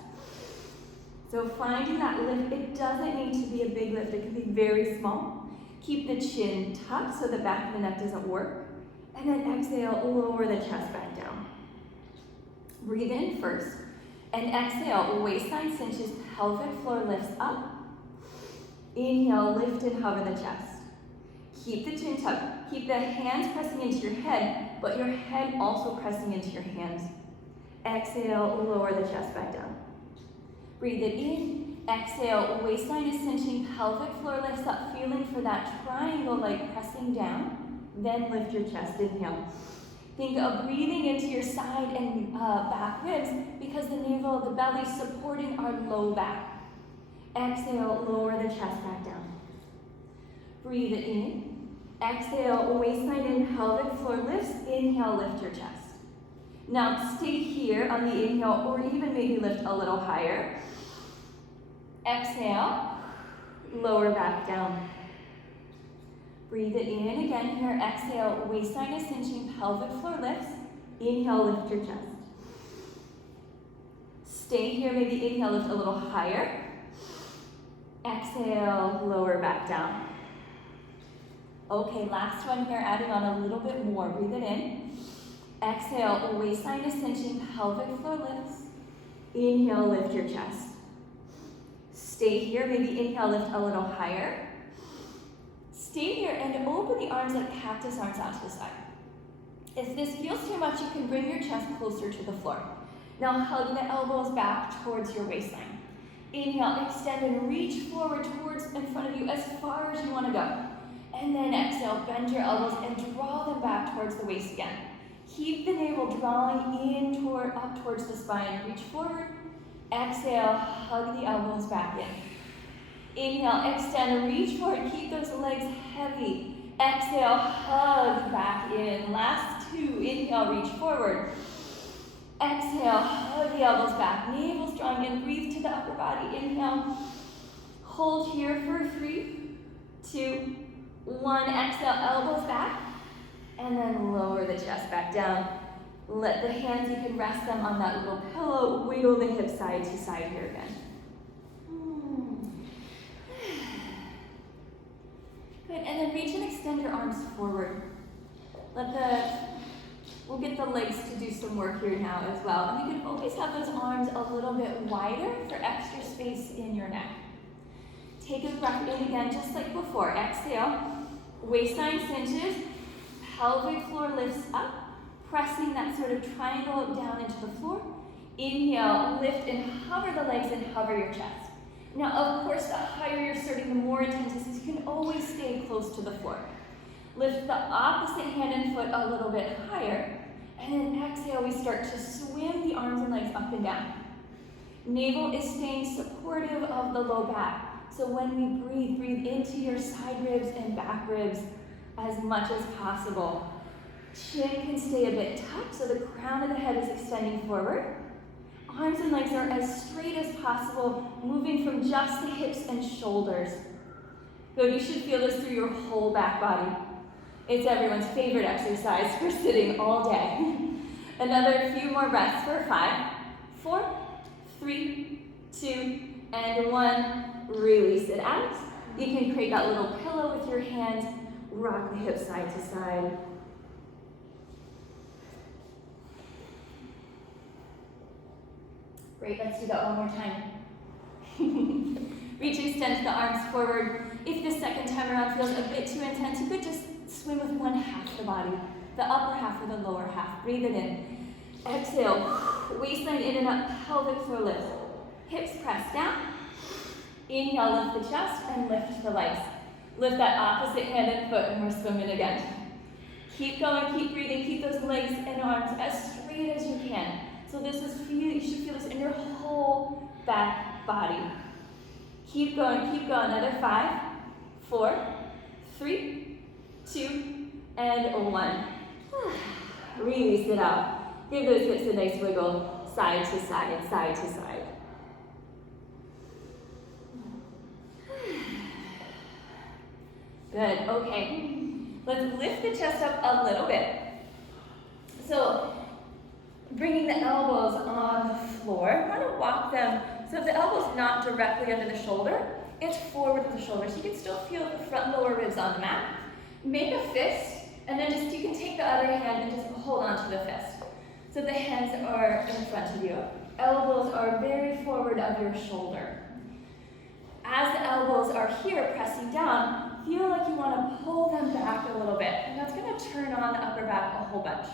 So finding that lift, it doesn't need to be a big lift, it can be very small. Keep the chin tucked so the back of the neck doesn't work. And then exhale, lower the chest back down. Breathe in first. And exhale, waistline cinches, pelvic floor lifts up. Inhale, lift and hover the chest. Keep the chin tucked. Keep the hands pressing into your head, but your head also pressing into your hands. Exhale, lower the chest back down. Breathe it in. Exhale, waistline is cinching, pelvic floor lifts up, feeling for that triangle like pressing down. Then lift your chest, inhale. Think of breathing into your side and back ribs because the navel, the belly supporting our low back. Exhale, lower the chest back down. Breathe it in. Exhale, waistline in, pelvic floor lifts. Inhale, lift your chest. Now stay here on the inhale or even maybe lift a little higher. Exhale, lower back down. Breathe it in again here. Exhale, waistline is cinching, pelvic floor lifts. Inhale, lift your chest. Stay here, maybe inhale, lift a little higher. Exhale, lower back down. Okay, last one here, adding on a little bit more. Breathe it in. Exhale, waistline is cinching, pelvic floor lifts. Inhale, lift your chest. Stay here, maybe inhale, lift a little higher. Stay here and open the arms like cactus arms out to the side. If this feels too much, you can bring your chest closer to the floor. Now hug the elbows back towards your waistline. Inhale, extend and reach forward towards in front of you as far as you want to go. And then exhale, bend your elbows and draw them back towards the waist again. Keep the navel drawing in up towards the spine. Reach forward. Exhale, hug the elbows back in. Inhale, extend, reach forward. Keep those legs heavy. Exhale, hug back in. Last two. Inhale, reach forward. Exhale, hug the elbows back. Navel's drawing in. Breathe to the upper body. Inhale. Hold here for 3, 2, 1. Exhale, elbows back. And then lower the chest back down. Let the hands, you can rest them on that little pillow. Wiggle the hips side to side here again. Good, and then reach and extend your arms forward. We'll get the legs to do some work here now as well. And you can always have those arms a little bit wider for extra space in your neck. Take a breath in again, just like before. Exhale, waistline cinches, pelvic floor lifts up, pressing that sort of triangle down into the floor. Inhale, lift and hover the legs and hover your chest. Now, of course, the higher you're starting, the more intense this is. You can always stay close to the floor. Lift the opposite hand and foot a little bit higher. And then exhale, we start to swim the arms and legs up and down. Navel is staying supportive of the low back. So when we breathe, breathe into your side ribs and back ribs as much as possible. Chin can stay a bit tucked, so the crown of the head is extending forward. Arms and legs are as straight as possible, moving from just the hips and shoulders. Good, you should feel this through your whole back body. It's everyone's favorite exercise for sitting all day. Another few more breaths for 5, 4, 3, 2, and 1. Release it out. You can create that little pillow with your hands. Rock the hips side to side. Great, let's do that one more time. Reach, extend the arms forward. If the second time around feels a bit too intense, you could just swim with one half the body, the upper half or the lower half. Breathe it in. Exhale, waistline in and up, pelvic floor lift. Hips press down. Inhale, lift the chest and lift the legs. Lift that opposite hand and foot and we're swimming again. Keep going, keep breathing, keep those legs and arms as straight as you can. So this is for you, you should feel this in your whole back body. Keep going, another 5, 4, 3, 2, and 1. Release it out. Give those hips a nice wiggle, side to side, side to side. Good, okay. Let's lift the chest up a little bit. So, bringing the elbows on the floor. Want to walk them, so if the elbow's not directly under the shoulder, it's forward of the shoulder. So you can still feel the front lower ribs on the mat. Make a fist, and then just you can take the other hand and just hold on to the fist. So the hands are in front of you. elbows are very forward of your shoulder. As the elbows are here pressing down, feel like you want to pull them back a little bit. And that's going to turn on the upper back a whole bunch.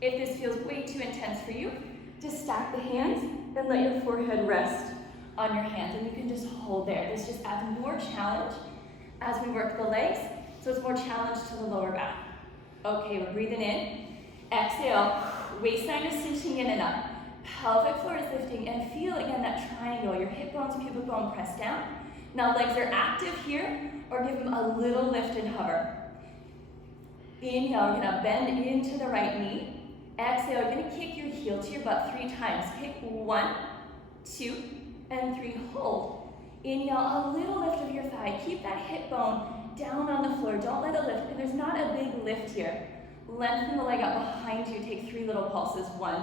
If this feels way too intense for you, just stack the hands and let your forehead rest on your hands. And you can just hold there. This just adds more challenge as we work the legs. So it's more challenge to the lower back. Okay, we're breathing in. Exhale, waistline is cinching in and up. Pelvic floor is lifting, and feel again that triangle. Your hip bones, pubic bone press down. Now legs are active here, or give them a little lift and hover. Inhale, we're gonna bend into the right knee. Exhale, you're gonna kick your heel to your butt 3 times. Kick 1, 2, and 3, hold. Inhale, a little lift of your thigh. Keep that hip bone down on the floor. Don't let it lift, and there's not a big lift here. Lengthen the leg out behind you. Take 3 little pulses. 1,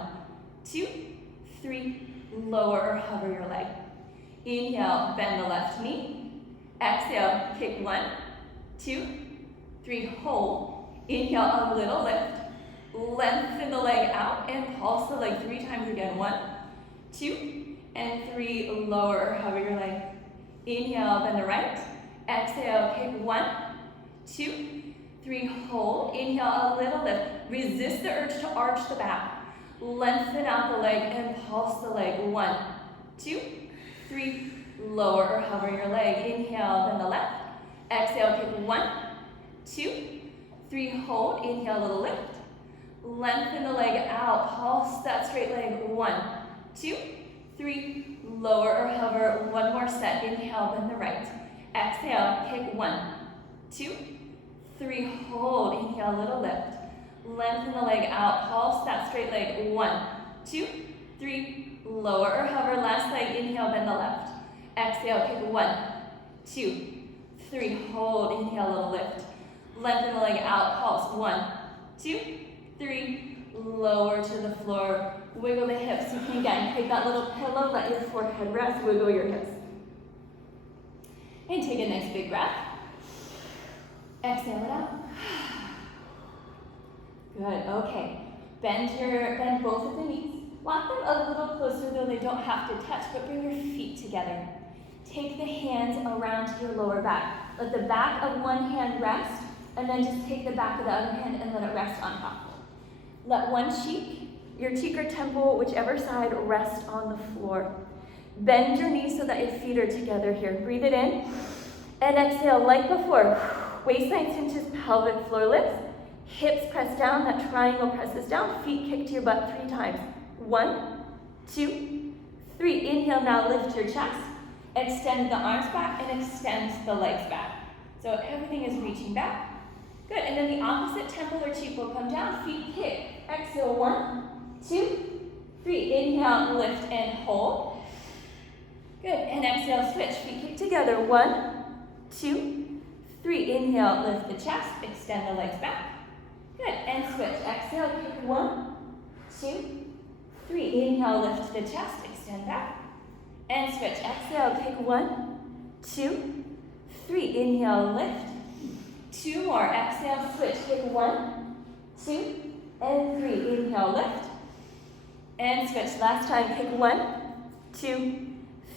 2, 3, lower or hover your leg. Inhale, bend the left knee. Exhale, kick 1, 2, 3, hold. Inhale, a little lift. Lengthen the leg out and pulse the leg 3 times again. 1, 2, and 3, lower or hover your leg. Inhale, bend the right. Exhale, kick 1, 2, 3, hold. Inhale, a little lift. Resist the urge to arch the back. Lengthen out the leg and pulse the leg. 1, 2, 3, lower or hover your leg. Inhale, bend the left. Exhale, kick 1, 2, 3, hold. Inhale, a little lift. Lengthen the leg out. Pulse that straight leg. 1, 2, 3, lower or hover. 1 more set. Inhale, bend the right. Exhale, kick 1, 2, 3, hold. Inhale, a little lift. Lengthen the leg out. Pulse that straight leg. 1, 2, 3, lower or hover. Last leg. Inhale, bend the left. Exhale, kick 1, 2, 3, hold. Inhale, a little lift. Lengthen the leg out. Pulse. 1, 2, 3, lower to the floor. Wiggle the hips. You can again take that little pillow. Let your forehead rest. Wiggle your hips. And take a nice big breath. Exhale it out. Good, okay. Bend both of the knees. Walk them a little closer, though they don't have to touch, but bring your feet together. Take the hands around to your lower back. Let the back of one hand rest, and then just take the back of the other hand and let it rest on top. Let one cheek, your cheek or temple, whichever side, rest on the floor. Bend your knees so that your feet are together here. Breathe it in, and exhale like before. Waistline cinches, pelvic floor lifts. Hips press down, that triangle presses down. Feet kick to your butt 3 times. 1, 2, 3. Inhale, now lift your chest. Extend the arms back and extend the legs back. So everything is reaching back. Good, and then the opposite temple or cheek will come down. Feet kick. Exhale, 1, 2, 3. Inhale, lift and hold. Good, and exhale, switch. Feet kick together. 1, 2, 3. Inhale, lift the chest. Extend the legs back. Good, and switch. Exhale, kick 1, 2, 3. Inhale, lift the chest, extend back. And switch. Exhale, kick 1, 2, 3. Inhale, lift. 2 more. Exhale, switch. Kick 1, 2, and 3. Inhale, lift. And switch. Last time, kick 1, 2,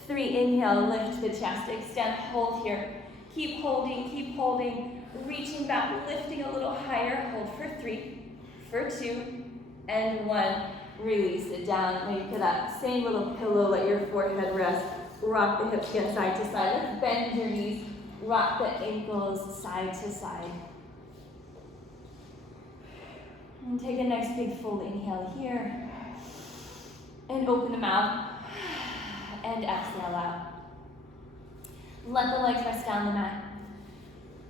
3. Inhale, lift the chest, extend, hold here. Keep holding. Reaching back, lifting a little higher. Hold for 3, for 2, and 1. Release it down. Make that same little pillow. Let your forehead rest. Rock the hips again side to side. Let's bend your knees. Rock the ankles side to side. And take a nice big full inhale here. And open the mouth. And exhale out. Let the legs rest down the mat.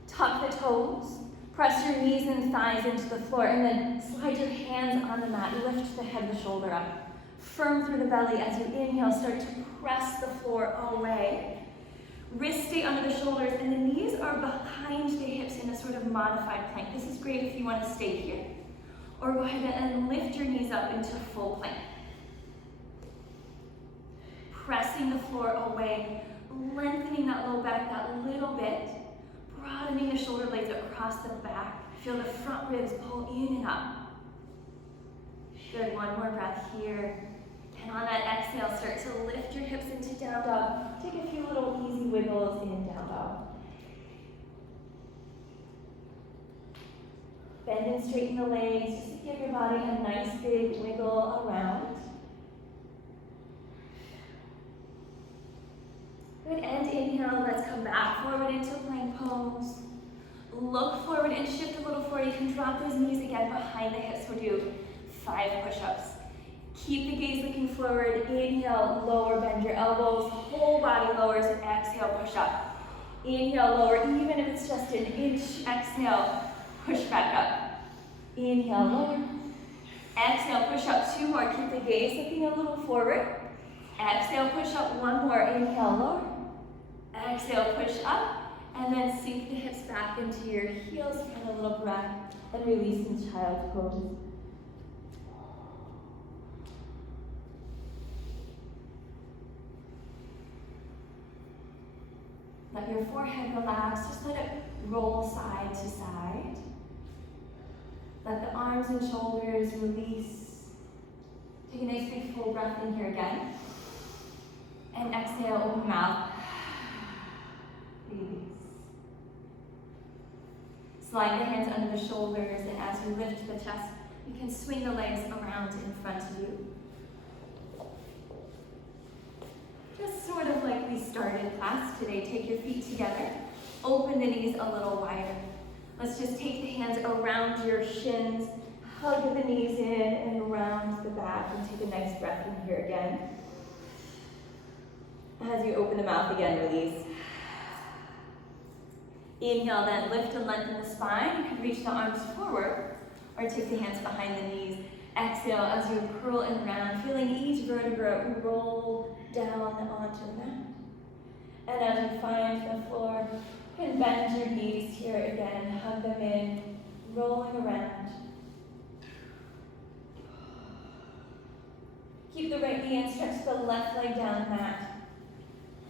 Tuck the toes. Press your knees and thighs into the floor, and then slide your hands on the mat. Lift the head, the shoulder up. Firm through the belly as you inhale. Start to press the floor away. Wrists stay under the shoulders, and the knees are behind the hips in a sort of modified plank. This is great if you want to stay here. Or go ahead and lift your knees up into full plank. Pressing the floor away, lengthening that low back that little bit. Broadening the shoulder blades across the back. Feel the front ribs pull in and up. Good, one more breath here. And on that exhale, start to lift your hips into down dog. Take a few little easy wiggles in down dog. Bend and straighten the legs, just to give your body a nice big wiggle around. Good, and inhale, let's come back forward into plank pose. Look forward and shift a little forward. You can drop those knees again behind the hips. We'll do 5 push-ups. Keep the gaze looking forward. Inhale, lower, bend your elbows. Whole body lowers. Exhale, push up. Inhale, lower, even if it's just an inch. Exhale, push back up. Inhale, lower. Exhale, push up. 2 more. Keep the gaze looking a little forward. Exhale, push up. 1 more. Inhale, lower. Exhale, push up. And then sink the hips back into your heels for a little breath. And release in child's pose. Let your forehead relax. Just let it roll side to side. Let the arms and shoulders release. Take a nice big full breath in here again. And exhale, open mouth. Release. Slide the hands under the shoulders, and as you lift the chest, you can swing the legs around in front of you. Just sort of like we started class today. Take your feet together. Open the knees a little wider. Let's just take the hands around your shins. Hug the knees in and around the back, and take a nice breath in here again. As you open the mouth again, release. Inhale, then lift and lengthen the spine. You can reach the arms forward or take the hands behind the knees. Exhale as you curl and round, feeling each vertebra roll down onto the mat. And as you find the floor, you can bend your knees here again, hug them in, rolling around. Keep the right knee and stretch the left leg down the mat.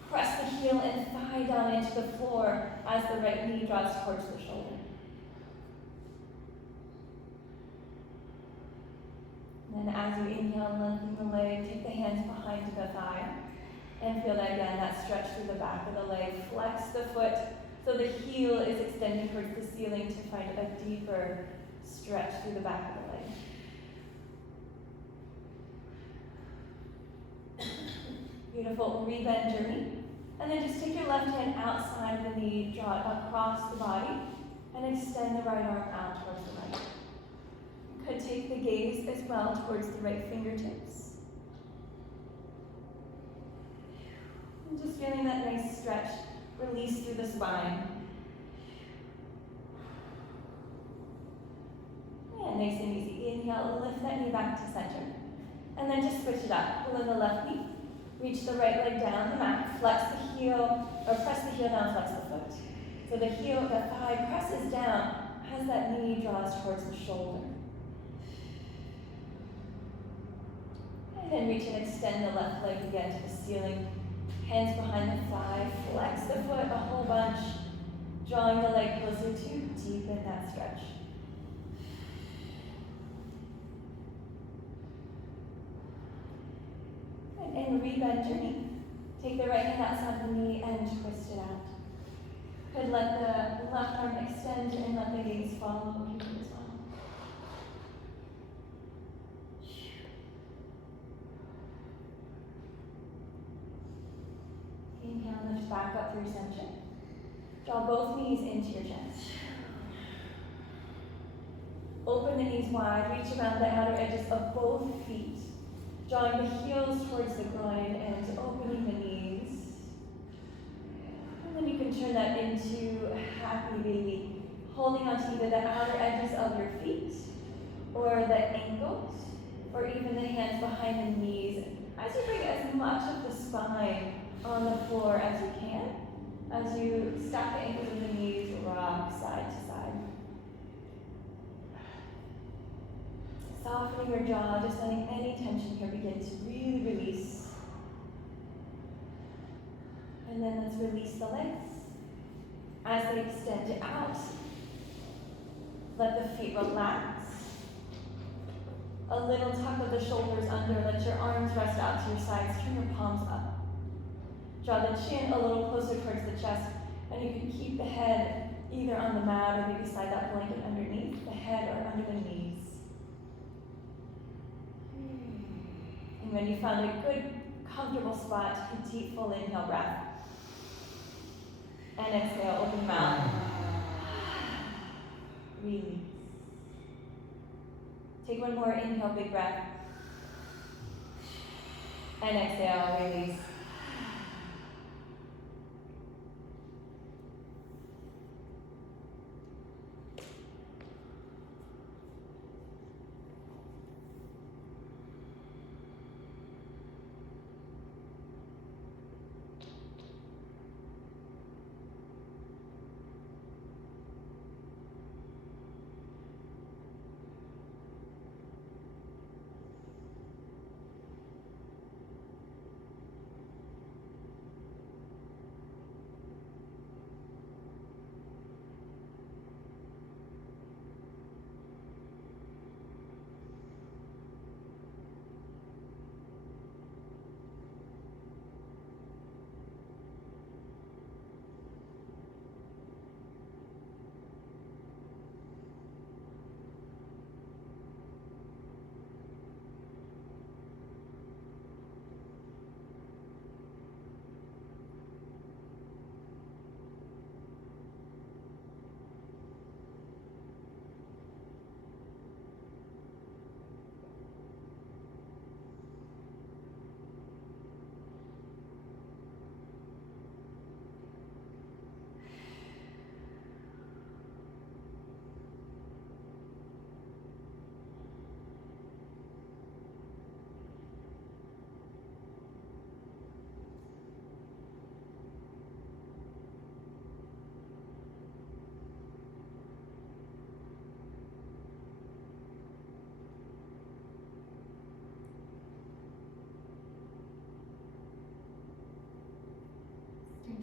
Press the heel and thigh down into the floor as the right knee draws towards the shoulder. And then as you inhale, lengthen the leg, take the hands behind the thigh, and feel that again, that stretch through the back of the leg. Flex the foot so the heel is extended towards the ceiling to find a deeper stretch through the back of the leg. Beautiful, rebend your knee. And then just take your left hand outside the knee, draw it across the body, and extend the right arm out towards the right. You could take the gaze as well towards the right fingertips. And just feeling that nice stretch, release through the spine. And nice and easy. Inhale, lift that knee back to center. And then just switch it up. Pull in the left knee. Reach the right leg down the mat, flex the heel, or press the heel down, flex the foot. So the heel, the thigh presses down as that knee draws towards the shoulder. And then reach and extend the left leg again to the ceiling. Hands behind the thigh, flex the foot a whole bunch, drawing the leg closer to deepen that stretch. And rebend your knee. Take the right hand outside the knee and twist it out. Could let the left arm extend and let the gaze follow here as well. Inhale, lift back up through center. Draw both knees into your chest. Open the knees wide, reach around the outer edges of both feet. Drawing the heels towards the groin and opening the knees. And then you can turn that into a happy baby, holding on to either the outer edges of your feet, or the ankles, or even the hands behind the knees. As you bring as much of the spine on the floor as you can, as you stack the ankles and the knees, rock side to side. Softening your jaw, just letting any tension here begin to really release. And then let's release the legs. As they extend it out, let the feet relax. A little tuck of the shoulders under. Let your arms rest out to your sides. Turn your palms up. Draw the chin a little closer towards the chest. And you can keep the head either on the mat or maybe slide that blanket underneath the head or under the knees. And when you found a good, comfortable spot, take a deep, full inhale breath. And exhale, open mouth. Release. Take one more inhale, big breath. And exhale, release.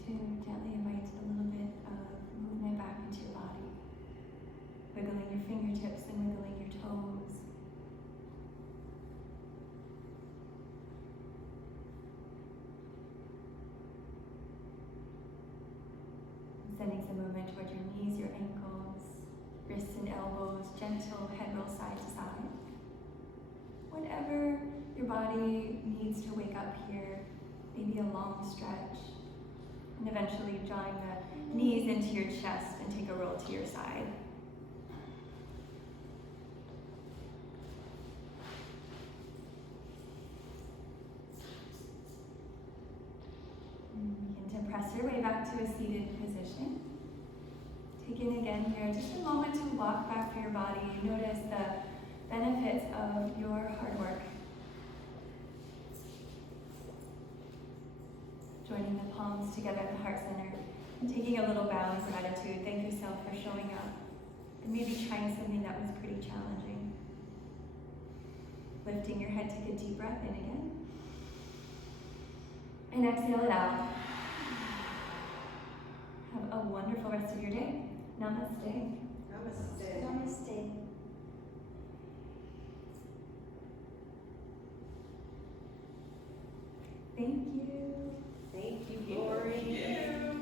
To gently invite a little bit of movement back into your body. Wiggling your fingertips and wiggling your toes. Sending some movement towards your knees, your ankles, wrists and elbows, gentle head roll side to side. Whatever your body needs to wake up here, maybe a long stretch. And eventually drawing the knees into your chest and take a roll to your side. And begin to press your way back to a seated position. Taking again here just a moment to walk back through your body. Notice the benefits of your hard work. Joining the palms together at the heart center and taking a little bow in gratitude. Thank yourself for showing up and maybe trying something that was pretty challenging. Lifting your head, take a deep breath in again. And exhale it out. Have a wonderful rest of your day. Namaste. Namaste. Namaste. Thank you. Thank you, Lori.